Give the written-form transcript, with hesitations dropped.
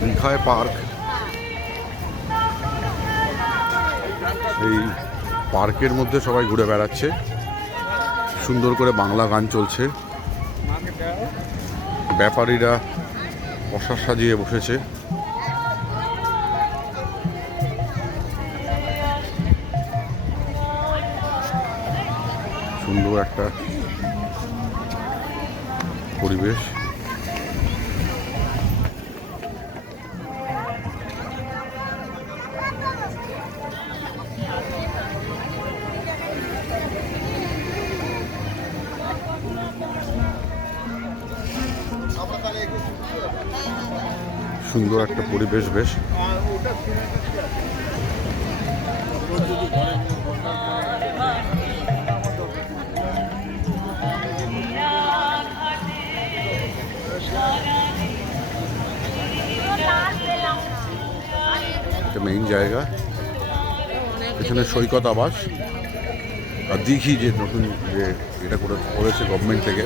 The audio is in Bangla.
দীঘায় পার্ক। এই পার্কের মধ্যে সবাই ঘুরে বেড়াচ্ছে, সুন্দর করে বাংলা গান চলছে, ব্যাপারীরা পশা সাজিয়ে বসেছে। সুন্দর একটা পরিবেশ। সুন্দর একটা পরিবেশ বেশ। এটা মেইন জায়গা, এখানে সৈকত আবাস আর দিঘি যে নতুন যে এটা করেছে গভর্নমেন্ট থেকে,